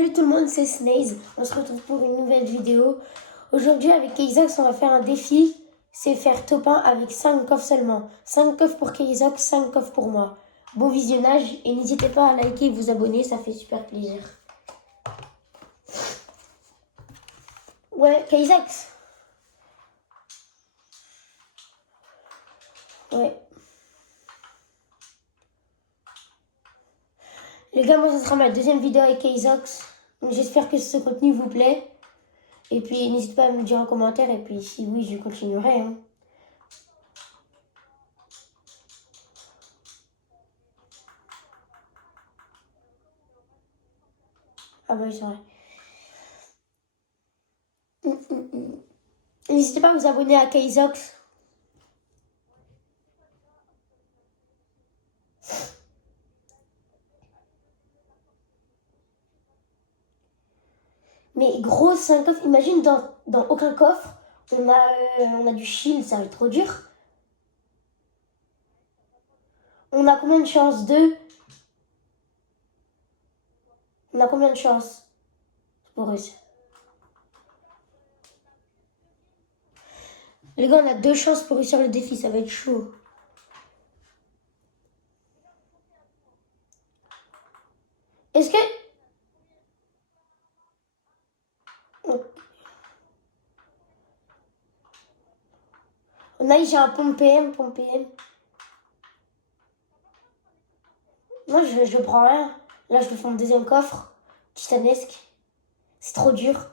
Salut tout le monde, c'est Snaze. On se retrouve pour une nouvelle vidéo. Aujourd'hui, avec Keizox, on va faire un défi. C'est faire top 1 avec 5 coffres seulement. 5 coffres pour Keizox, 5 coffres pour moi. Bon visionnage et n'hésitez pas à liker et vous abonner, ça fait super plaisir. Ouais, Keizox. Ouais. Les gars, moi, ce sera ma deuxième vidéo avec Keizox. Donc j'espère que ce contenu vous plaît. Et puis, n'hésitez pas à me dire en commentaire. Et puis, si oui, je continuerai. Hein. Ah bah oui, c'est vrai. N'hésitez pas à vous abonner à Keizox. Mais gros, 5 coffres, imagine dans aucun coffre, on a du shield, ça va être trop dur. On a combien de chances? 2. On a combien de chances pour réussir? Les gars, on a 2 chances pour réussir le défi, ça va être chaud. Est-ce que... On a, j'ai un pompe PM. Moi, je prends rien. Là, je le fais en deuxième coffre. Titanesque. C'est trop dur.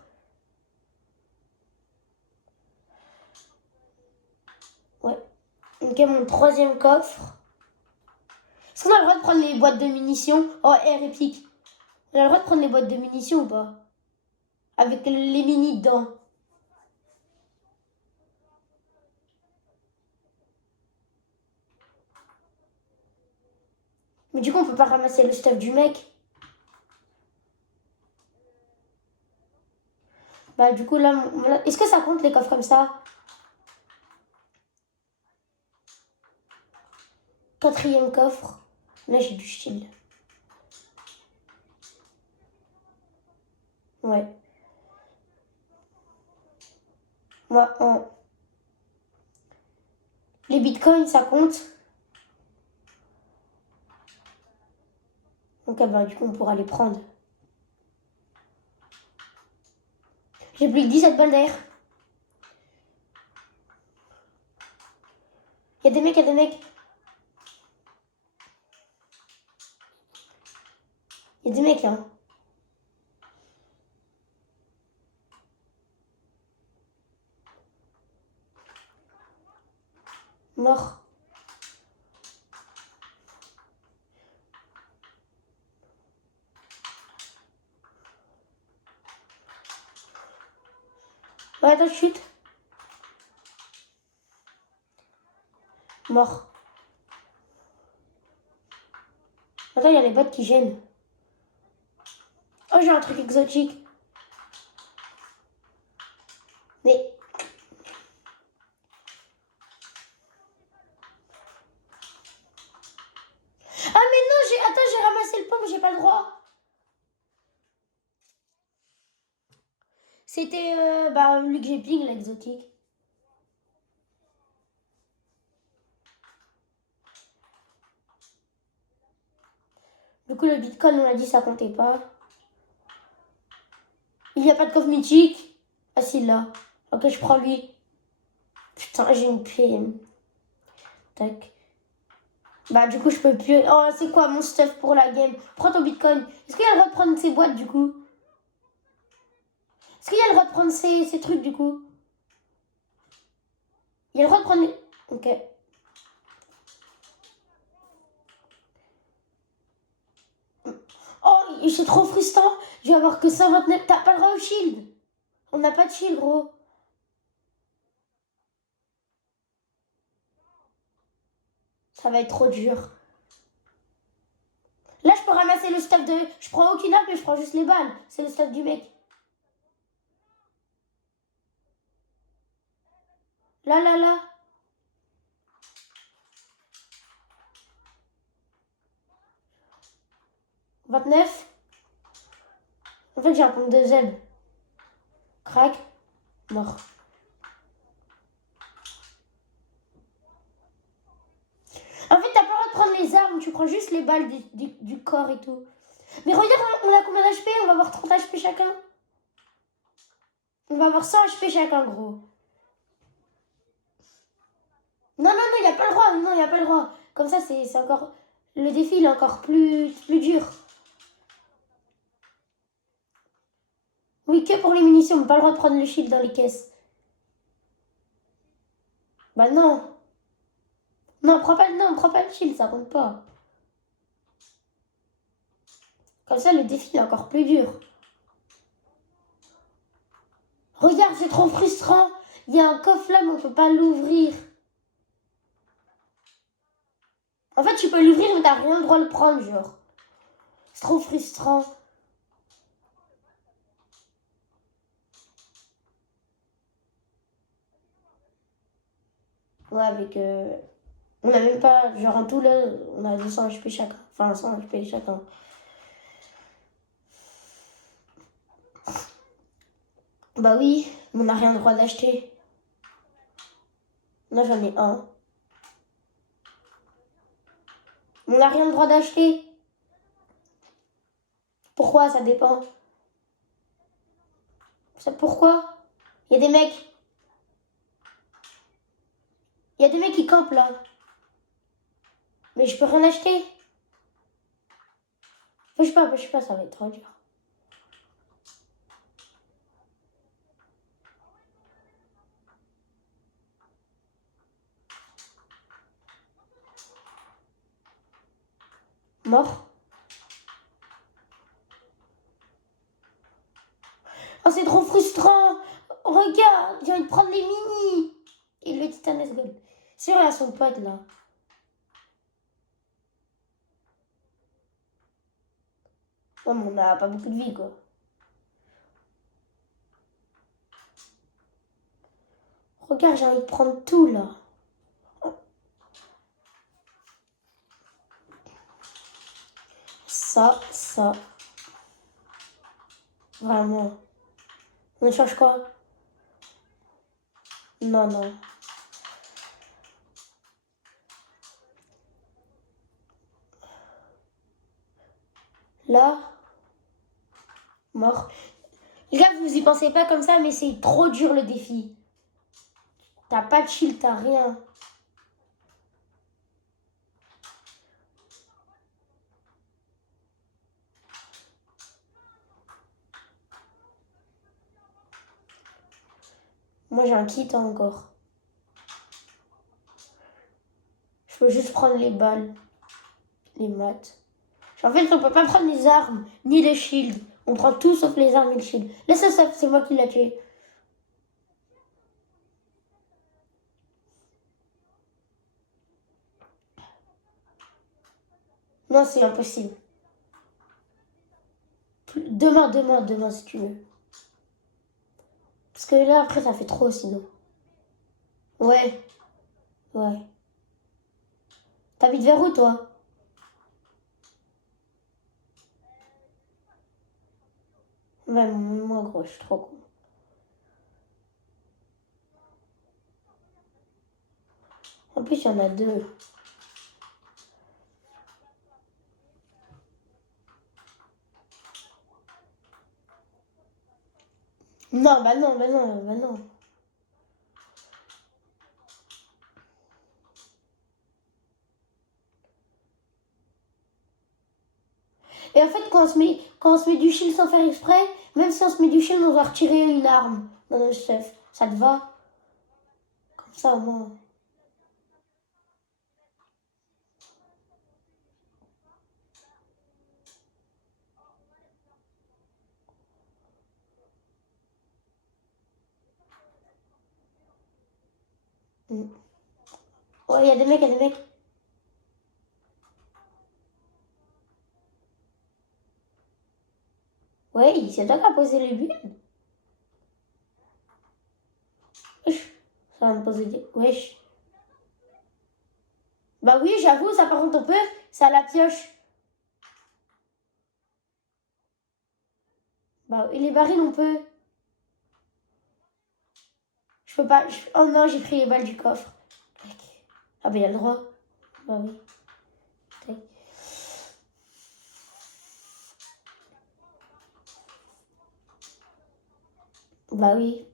Ouais. Ok, mon troisième coffre. Est-ce qu'on a le droit de prendre les boîtes de munitions? Oh, air épique. On a le droit de prendre les boîtes de munitions ou pas? Avec les mini dedans. Mais du coup, on peut pas ramasser le stuff du mec. Bah, du coup, là, est-ce que ça compte les coffres comme ça? Quatrième coffre. Là, j'ai du shield. Ouais. Moi, les bitcoins, ça compte. Donc, ah bah, du coup, on pourra les prendre. J'ai plus que 17 balles d'air. Il y a des mecs. Il y a des mecs, hein. Mort. Ouais, attends, chute. Mort. Attends, il y a les bottes qui gênent. Oh, j'ai un truc exotique. Mais... Ah, mais non, attends, j'ai ramassé le pomme, j'ai pas le droit. C'était, lui que j'ai ping, l'exotique. Du coup, le bitcoin, on a dit, ça comptait pas. Il n'y a pas de coffre mythique. Ah, si, là. Ok, je prends lui. Putain, j'ai une PM. Tac. Bah, du coup, je peux plus. Oh, c'est quoi mon stuff pour la game? Prends ton bitcoin. Est-ce qu'il y a le droit de prendre ces boîtes, du coup? Est-ce qu'il y a le droit de prendre ces trucs, du coup? Il y a le droit de prendre les... Ok. Oh, c'est trop frustrant. Je vais avoir que 129. T'as pas le droit au shield. On n'a pas de shield, gros. Ça va être trop dur. Là, je peux ramasser le stuff de... Je prends aucune arme, mais je prends juste les balles. C'est le stuff du mec. Là. 29. En fait, j'ai un pompe de zèbre. Crac. Mort. En fait, t'as pas le droit de prendre les armes. Tu prends juste les balles du corps et tout. Mais regarde, on a combien d'HP? On va avoir 30 HP chacun. On va avoir 100 HP chacun, gros. Non, il n'y a pas le droit. Non, il n'y a pas le droit. Comme ça, c'est encore... Le défi, il est encore plus dur. Oui, que pour les munitions. On n'a pas le droit de prendre le shield dans les caisses. Bah non. Non, prends pas le shield, ça compte pas. Comme ça, le défi est encore plus dur. Regarde, c'est trop frustrant. Il y a un coffre là, mais on peut pas l'ouvrir. En fait, tu peux l'ouvrir, mais t'as rien le droit de le prendre, genre. C'est trop frustrant. Ouais, avec... On a même pas... Genre, en tout, là, on a 200 HP chacun. Enfin, 100 HP chacun. Bah oui, mais on n'a rien le droit d'acheter. Moi, j'en ai un. On n'a rien le droit d'acheter. Pourquoi? Ça dépend. Pourquoi? Il y a des mecs. Il y a des mecs qui campent là. Mais je peux rien acheter. Bouge pas, ça va être trop dur. Mort. Oh, c'est trop frustrant. Regarde, j'ai envie de prendre les mini. Et le Titanus Gold. C'est vrai, à son pote là. Ouais, mais on n'a pas beaucoup de vie quoi. Regarde, j'ai envie de prendre tout là. Ça. Vraiment. On change quoi? Non. Là. Mort. Les gars, vous y pensez pas comme ça, mais c'est trop dur le défi. T'as pas de shield, t'as rien. Moi, j'ai un kit encore. Je peux juste prendre les balles. Les maths. En fait, on peut pas prendre les armes, ni les shields. On prend tout sauf les armes et le shield. Là, ça c'est moi qui l'ai tué. Non, c'est impossible. Demain, si tu veux. Parce que là, après, ça fait trop, sinon. Ouais. T'habites vers où, toi? Ouais, moi, gros, je suis trop con. En plus, il y en a deux. Non, bah non. Et en fait, quand on se met du shield sans faire exprès, même si on se met du shield, on doit retirer une arme dans notre chef. Ça te va? Comme ça, au moins. Mm. Ouais, il y a des mecs. Ouais, c'est toi qui as posé les buts. Wesh, ça va me poser des... Wesh. Bah oui, j'avoue, ça par contre on peut, c'est à la pioche. Bah, et les barils, on peut. Je peux pas. Oh non, j'ai pris les balles du coffre. Tac. Ah, bah, il y a le droit. Bah oui. Tac. Bah oui.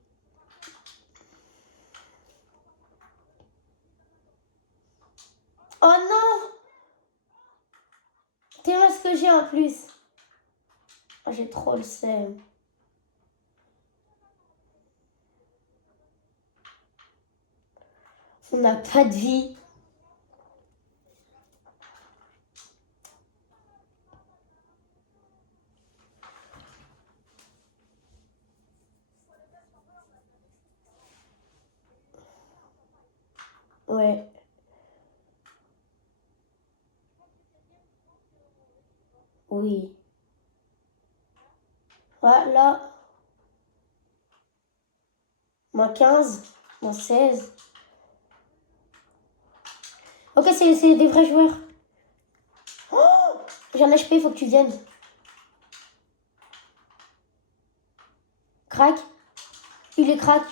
Oh non! T'es moi ce que j'ai en plus. Oh, j'ai trop le seum. On n'a pas de vie. Ouais. Oui. Voilà. Moins 15. Moins 16. Ok, c'est des vrais joueurs. Oh, j'ai un HP, faut que tu viennes. Crac. Il est crack.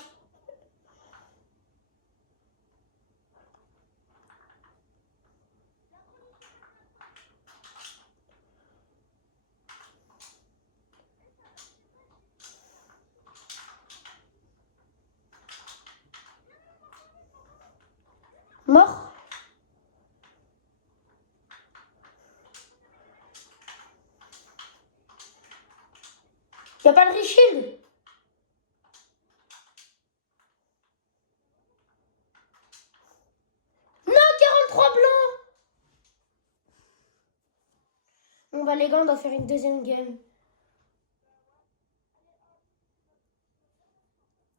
Mort. Y'a pas le reshield. Non, 43 blancs. Bon bah les gars, on doit faire une deuxième game.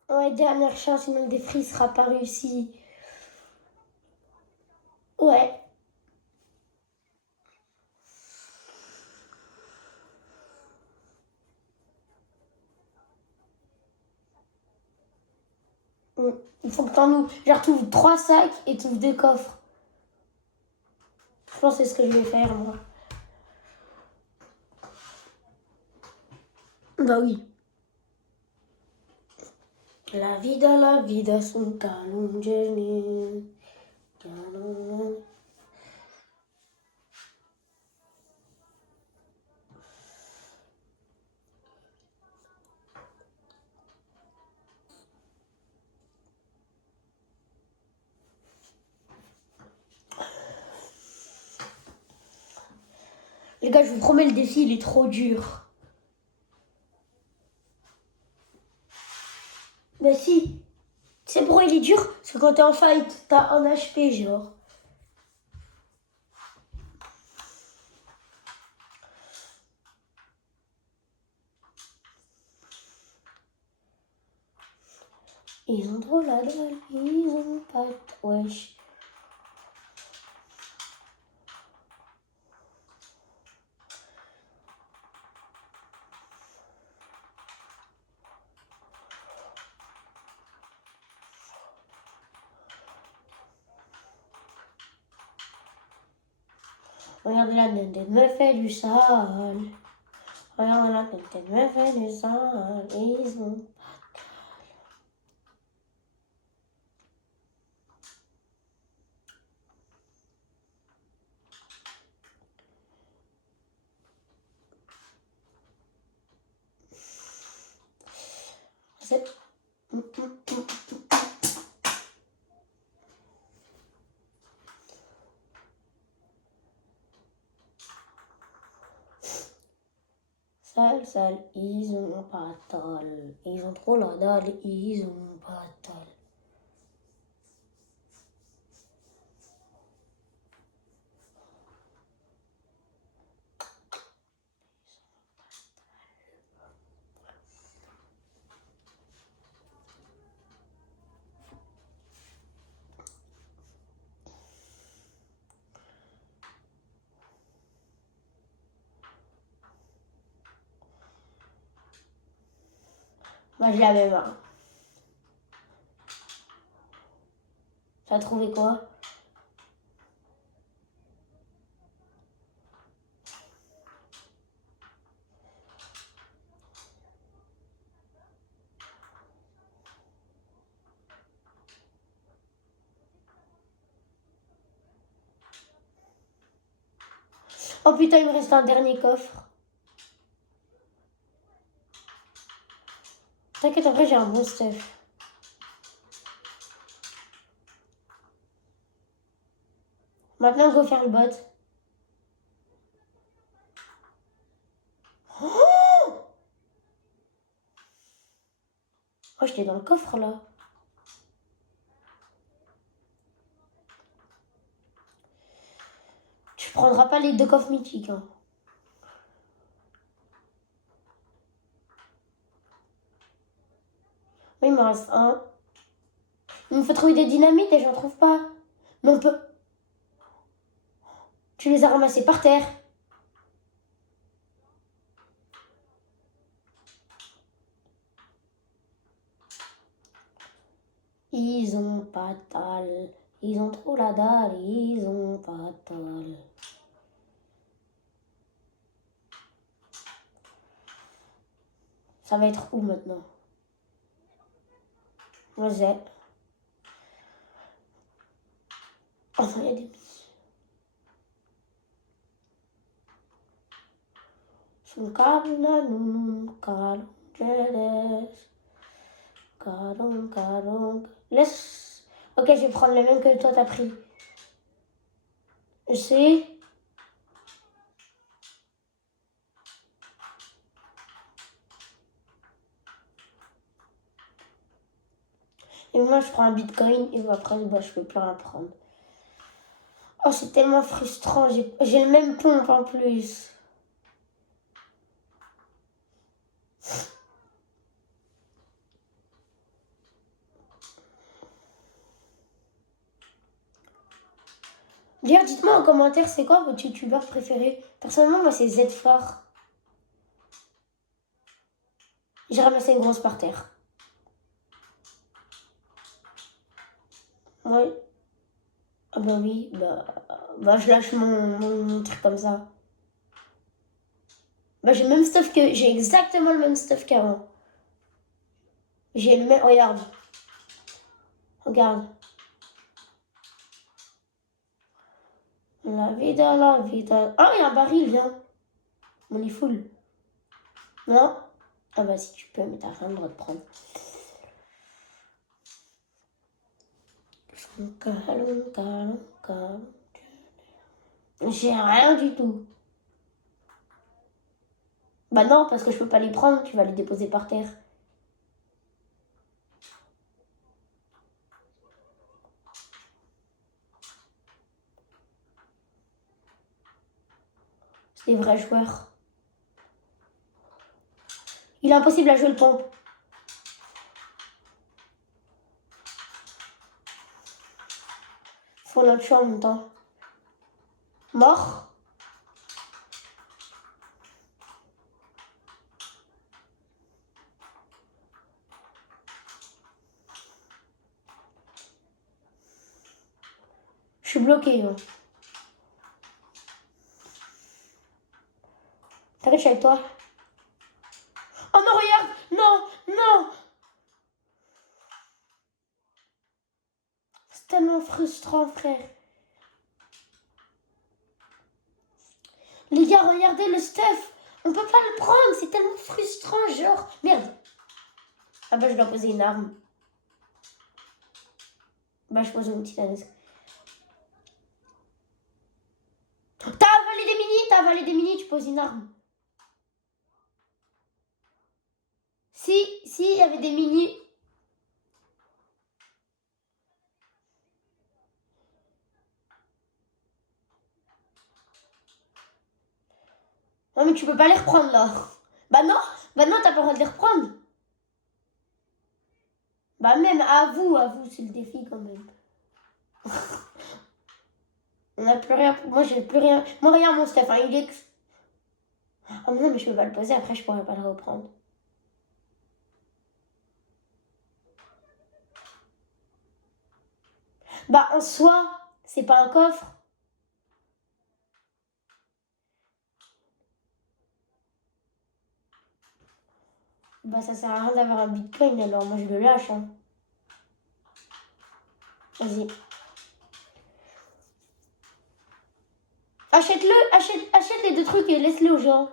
Ouais, dernière chance, sinon le défi sera pas réussi. Ouais. Il faut que t'en ouvres. Genre, t'ouvres 3 sacs et t'ouvres 2 coffres. Je pense que c'est ce que je vais faire, moi. Bah oui. La vida es un calungene. Les gars, je vous promets, le défi, il est trop dur. Mais si. C'est pourquoi il est dur? Parce que quand t'es en fight, t'as un HP, genre. Ils ont trop la dalle, ils ont pas de wesh. Regardez la tête me fait du sale. Regardez la tête me fait du sale. Ils ont... C'est... Sale, sale, ils ont pas de dalle. Ils ont trop la dalle, ils ont pas de dalle. Moi, je l'avais marre. T'as trouvé quoi? Oh putain, il me reste un dernier coffre. T'inquiète, après j'ai un bon stuff. Maintenant, go faire le bot. Oh, oh, j'étais dans le coffre là. Tu prendras pas les 2 coffres mythiques. Hein. Oui, il me reste un. Il me faut trouver des dynamites et j'en trouve pas. Mais on peut. Tu les as ramassés par terre. Ils ont pas de dalle. Ils ont trop la dalle. Ils ont pas de dalle. Ça va être où maintenant? Vas-y. Oh, il y a des petits. Son calme, calme, calme. Laisse. Ok, je vais prendre le même que toi t'as pris. Je sais. Et moi, je prends un bitcoin et après, bah, je peux plus rien prendre. Oh, c'est tellement frustrant. J'ai le même pompe en plus. D'ailleurs, dites-moi en commentaire, c'est quoi votre youtubeur préféré? Personnellement, moi, c'est Z-Fort. J'ai ramassé une grosse par terre. Ouais. Ah bah oui, bah je lâche mon truc comme ça. Bah j'ai le même stuff que... J'ai exactement le même stuff qu'avant. J'ai le même... Regarde. Regarde. La vida... Ah, il y a un baril, viens. On est full. Non? Ah bah si tu peux, mais t'as rien le droit de prendre. J'ai rien du tout. Bah non, parce que je peux pas les prendre, tu vas les déposer par terre. C'est des vrais joueurs. Il est impossible à jouer le pompe. Faut l'autre tuer en même temps. Mort. Je suis bloqué. Hein. T'inquiète, je suis avec toi. Oh non, regarde. Non, non. C'est tellement frustrant, frère. Les gars, regardez le stuff. On peut pas le prendre. C'est tellement frustrant, genre. Merde. Ah bah, je dois poser une arme. Bah, je pose une petite annexe. T'as avalé des mini, tu poses une arme. Si, il y avait des mini. Non, mais tu peux pas les reprendre, là. Bah non, t'as pas le droit de les reprendre. Bah même, à vous, c'est le défi, quand même. On n'a plus rien. Moi, j'ai plus rien. Moi, regarde mon stuff, hein, il est... Oh non, mais je peux pas le poser, après, je pourrais pas le reprendre. Bah, en soi, c'est pas un coffre. Bah, ça sert à rien d'avoir un bitcoin, alors moi, je le lâche, hein. Vas-y. Achète-le, achète les deux trucs et laisse-le aux gens.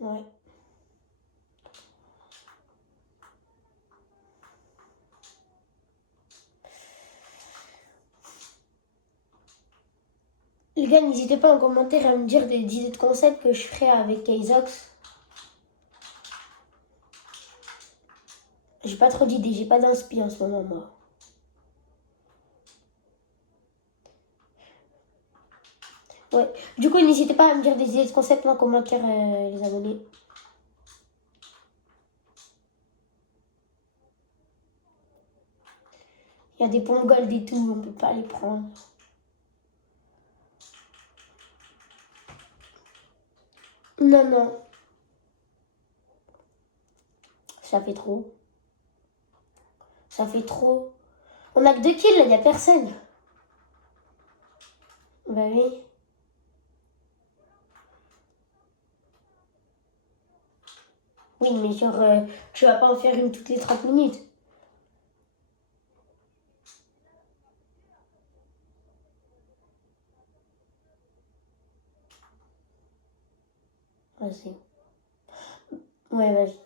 Ouais. Les gars, n'hésitez pas en commentaire à me dire des idées de concepts que je ferai avec Kaizox. J'ai pas trop d'idées, j'ai pas d'inspi en ce moment, moi. Ouais. Du coup, n'hésitez pas à me dire des idées de concepts en commentaire, les abonnés. Il y a des pompes gold et tout, on peut pas les prendre. Non, non. Ça fait trop. Ça fait trop. On a que 2 kills, là, y a personne. Bah oui. Oui, mais genre, tu vas pas en faire une toutes les 30 minutes. Vas-y. Ouais, vas-y.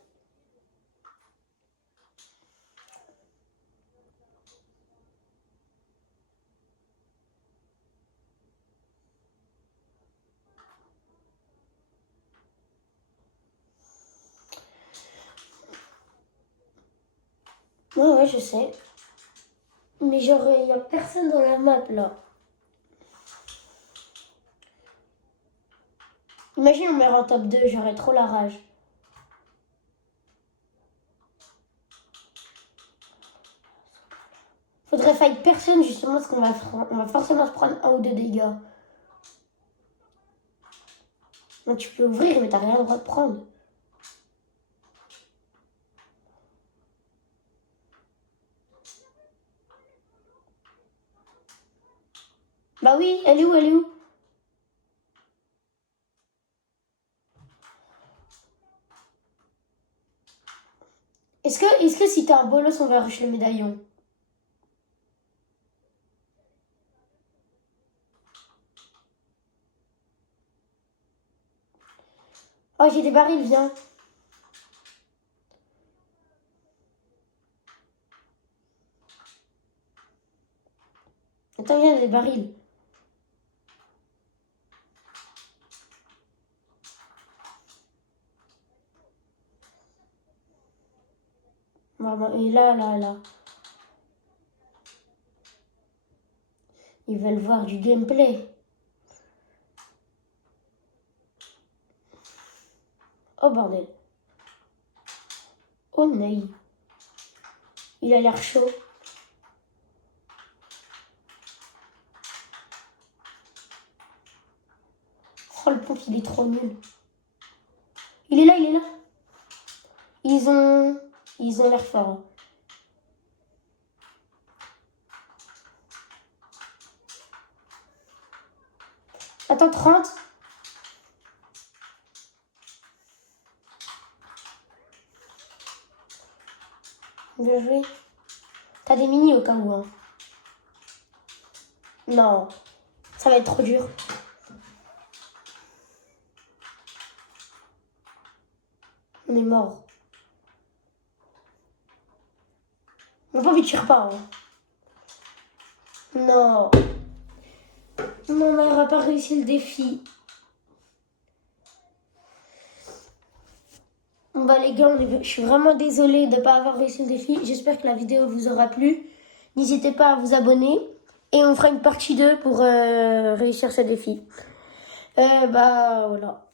Ouais, je sais. Mais genre, y a personne dans la map, là. Imagine, on meurt en top 2, j'aurais trop la rage. Faudrait fight personne, justement, parce qu'on va forcément se prendre 1 ou 2 dégâts. Donc, tu peux ouvrir, mais t'as rien le droit de prendre. Bah oui, elle est où, elle est où? Est-ce que si t'as un bolos, on va rush le médaillon? Oh, j'ai des barils, viens. Attends, viens, des barils. Vraiment, et là. Ils veulent voir du gameplay. Oh, bordel. Oh, Ney. Il a l'air chaud. Oh, le pompe, il est trop nul. Il est là, il est là. Ils ont l'air forts. Hein. Attends, 30. Bien joué. T'as des mini au cas où. Hein. Non, ça va être trop dur. On est mort. Mon pauvre, il tire pas. Hein. Non. Non, on n'aura pas réussi le défi. Bon bah les gars, je suis vraiment désolée de ne pas avoir réussi le défi. J'espère que la vidéo vous aura plu. N'hésitez pas à vous abonner. Et on fera une partie 2 pour réussir ce défi. Bah voilà.